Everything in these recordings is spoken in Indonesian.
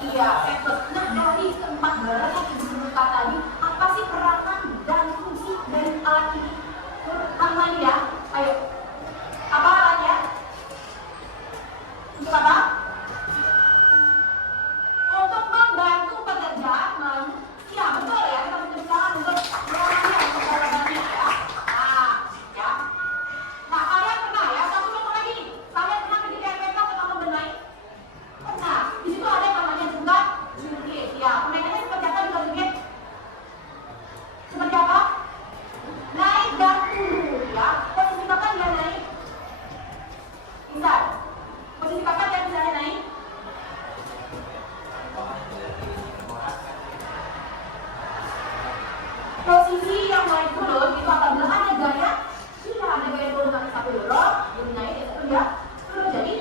Iya, betul. Nah, dari keempat barang yang ibu sebutkan tadi, apa sih peranan dan fungsi dari alat ini? Kang ya, ayo. Apa alatnya? Untuk apa? Untuk membantu pekerjaan. Ya, betul ya. Kita bekerjaan untuk melakukan ya. Nah, ya. Nah, kalian pernah ya? Satu contoh lagi. Kalian pernah pergi ke RPK untuk membenahi? Pernah. Di situ ada yang namanya juga jukit. Ya, permainannya seperti apa juga jukit? Seperti apa? Naik dan turun ya. Posisi kapan dia naik? Bisa. Posisi kapan dia bisa naik? Posisi yang naik turun itu apabila ada gaya, iya ada gaya turun tapi satu dorong, jadi naik ya satu ya turun jadi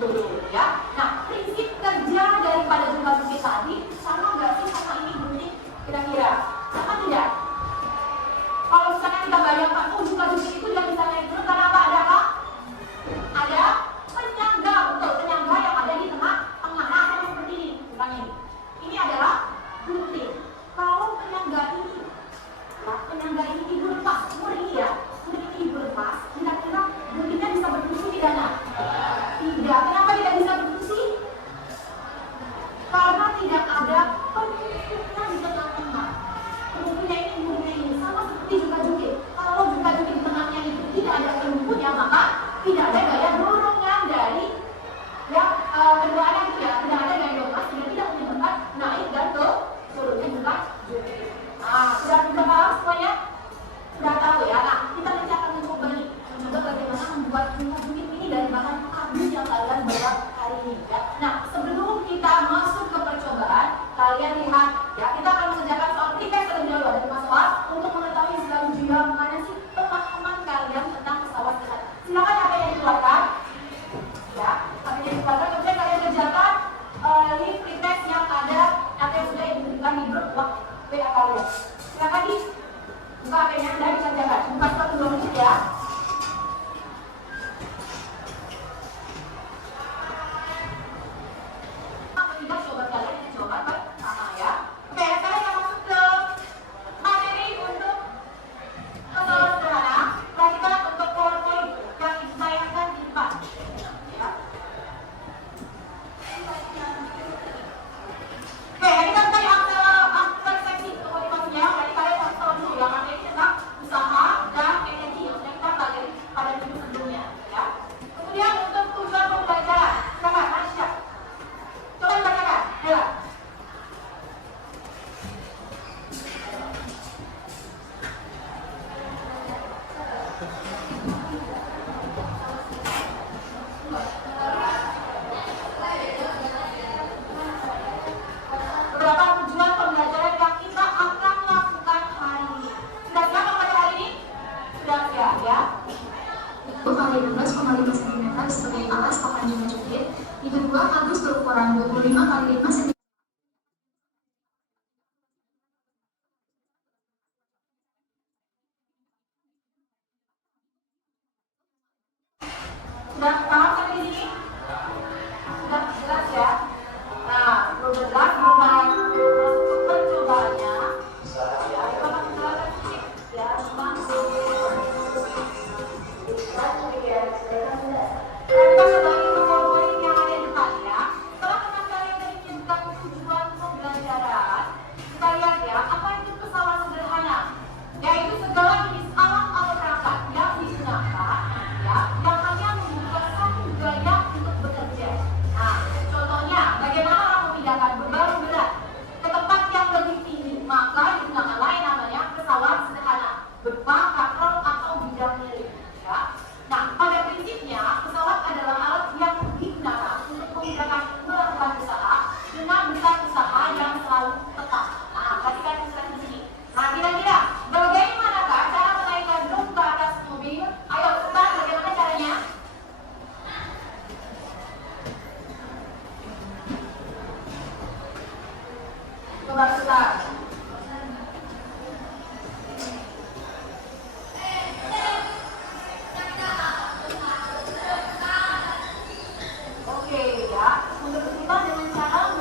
turun ya. Nah prinsip kerja daripada jumlah jukit tadi sama nggak sih sama ini gunting kira-kira? Sama tidak? Kalau misalnya kita bayangkan, oh jumlah jukit itu dia bisa naik turun karena apa? Ada apa? Ada penyangga, betul penyangga yang ada di tengah. Nah seperti ini, bukan ini. Ini adalah gunting. Kalau penyangga ini penyangga ini ibu lepas, umur ini ya, umur ini ibu lepas, kira-kira guntingnya bisa berfungsi tidak? Tidak. Kenapa tidak bisa berfungsi? Karena tidak ada penutupnya di tengah-tengah. Penutupnya ini umurnya ini sama seperti juga jukit. Kalau juga jukit di tengahnya itu tidak ada penutupnya, maka tidak ada gaya dorongan dari yang keduanya itu ya, tidak ada gaya dorongan sehingga tidak menyebabkan naik dan turunnya juga jukit. Nah, sudah paham semuanya? Sudah tahu ya? Nah, kita nanti akan mencoba nih, bagaimana membuat jukit ini dari bahan kardus yang kalian bawa hari ini ya. Nah, sebelum kita masuk ke percobaan, kalian lihat ya, kita akan mengerjakan soal pretest terlebih dahulu. Ada 5 soal untuk mengetahui sejauh mana sih pemahaman kalian tentang pesawat terbang. Silakan apa yang dikeluarkan ya, apa yang dikeluarkan, kemudian kalian kerjakan link pretest yang ada atau yang sudah diberikan di grup WA kalian. Silakan buka HP-nya dan dikerjakan. Buka 1-2 menit ya. Tidak coba kalian coba sama ya. Oke, sekarang kita masuk ke materi untuk pesawat sederhana. Perhatikan untuk PowerPoint yang ditayangkan di depan. Ya. Oke, kita tayang ke seksi untuk motivasinya. Jadi kalian harus tahu dulu yang materi tentang usaha dan energi yang sudah kita pelajari pada minggu sebelumnya. Ya. Kemudian untuk tujuan pembelajaran, silakan Aisyah. Coba bacakan, Bella. Beberapa tujuan pembelajaran yang kita akan lakukan hari ini. Sudah siap membaca hari ini? Sudah siap ya? 12,5 cm sebagai alas papan jumlah jukit. Yang kedua, kardus berukuran 25 x 5 cm. Sudah paham sampai di sini? Sudah jelas ya? Nah, belum jelas mulai masuk ke percobaannya. Ya, itu akan menjelaskan sedikit. Ya, masuk. Kita kembali ke poin yang ada di depan ya. Setelah teman kalian tadi menyebutkan tujuan pembelajaran, kita lihat ya, apa itu pesawat sederhana? Yaitu segala jenis alat atau perangkat yang digunakan ya, yang hanya membutuhkan satu gaya untuk bekerja. Nah, contohnya bagaimana orang memindahkan beban berat ke tempat yang lebih tinggi, maka digunakanlah yang namanya pesawat sederhana berupa kapal atau bidang milik ya. Nah, pada prinsipnya pesawat adalah alat yang digunakan untuk memudahkan melakukan usaha dengan besar usaha yang selalu tetap. Nah, perhatikan istilah di sini. Nah, kira-kira bagaimanakah cara menaikkan drum ke atas mobil? Ayo, cepat, bagaimana caranya? Coba cepat. Oke ya, untuk kita dengan cara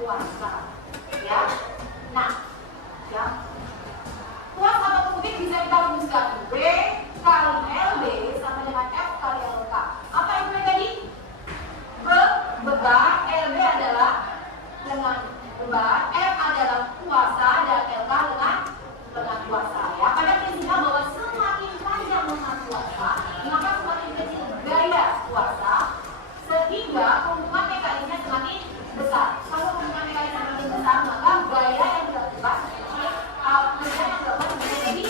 kuasa. Ya. Nah, ya. Kuasa atau kubik bisa kita rumuskan B kali LB sama dengan F kali LK. Apa itu tadi? Beban, LB adalah dengan beban, F adalah kuasa, dan LK dengan kuasa. Ya. Pada prinsipnya bahwa semakin panjang lemak kuasa, maka semakin kecil gaya kuasa, sehingga hubungan mekanisnya semakin besar. Kalau hubungan mekanisnya semakin besar, maka gaya yang dilakukan menjadi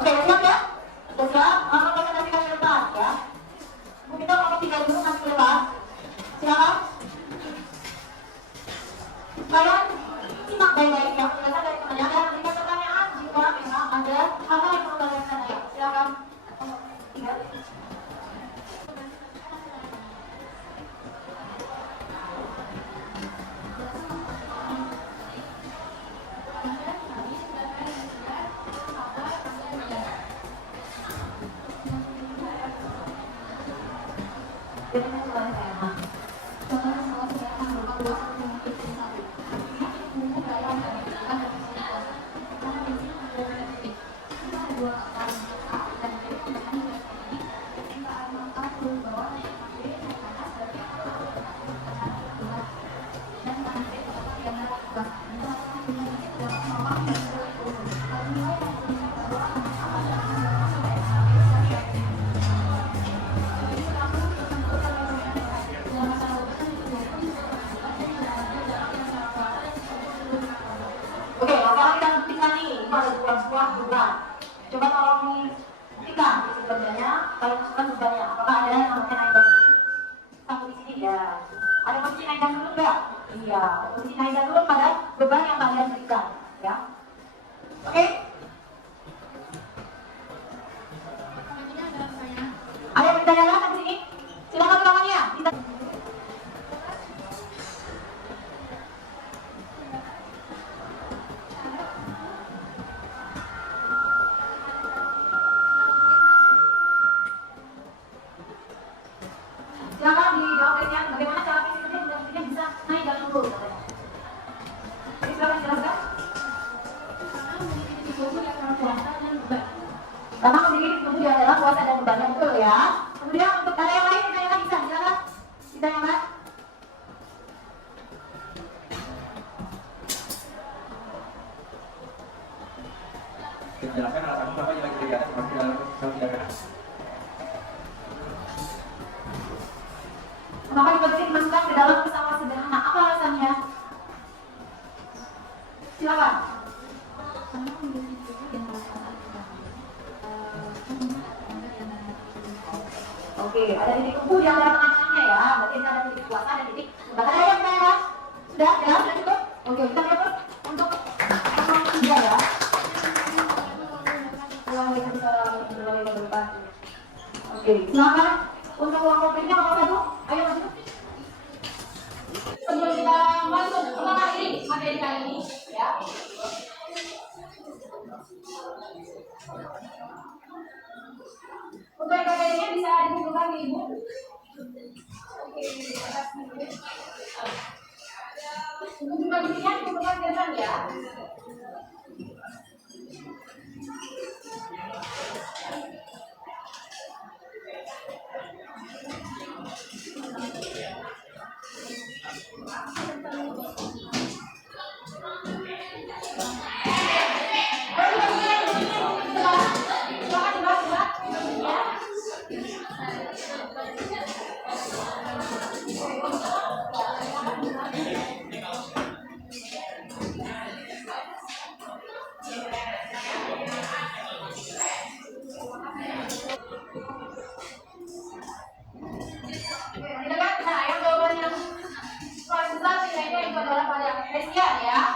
oke, siap ya? Sudah siap? Maka kita nanti ke depan ya. Kita mau tinggal dulu nanti ke depan. Silakan. Kalian simak baik-baik ya. Berdasarkan dari temannya dan berikan pertanyaan jika memang ada hal-hal yang perlu kalian tanya. Silakan. Tinggal. Oke, sekarang kita buktikan nih, itu ada sebuah beban. Coba tolong buktikan sebenarnya kalau masukkan bebannya. Apakah ada yang namanya naikkan dulu? Sampai di sini ya. Ada posisi naikkan dulu nggak? Iya, posisi naikkan dulu pada beban yang kalian berikan, ya. Oke? Ada yang bertanya di sini? Silakan ulangannya. Kita silakan dijawab ya, bagaimana cara fisiknya bisa naik dan turun katanya. Jadi silakan jelaskan. Karena memiliki tubuh yang adalah kuasa dan bebannya, betul ya. Kemudian untuk ada yang lain ditanyakan bisa, silakan ditanyakan. Jelaskan alasan kenapa yang lagi terjadi seperti dalam tindakan. Maka dibagi dimasukkan ke dalam pesawat sederhana. Apa alasannya? Silakan. Oke, ada titik kumpul di antara tengah-tengahnya ya. Berarti kita ada titik kuasa dan titik. Bahkan ada yang bertanya? Sudah? Ya, sudah cukup? Oke, kita lihat untuk nomor 3 ya. Oke, silakan. Untuk ruang konkretnya nomor 1, ayo masuk. Sebelum kita masuk ke materi kali ini, ya. Untuk materinya bisa ditentukan di ibu. Oke, untuk materinya ditentukan di depan ya. sekian ya.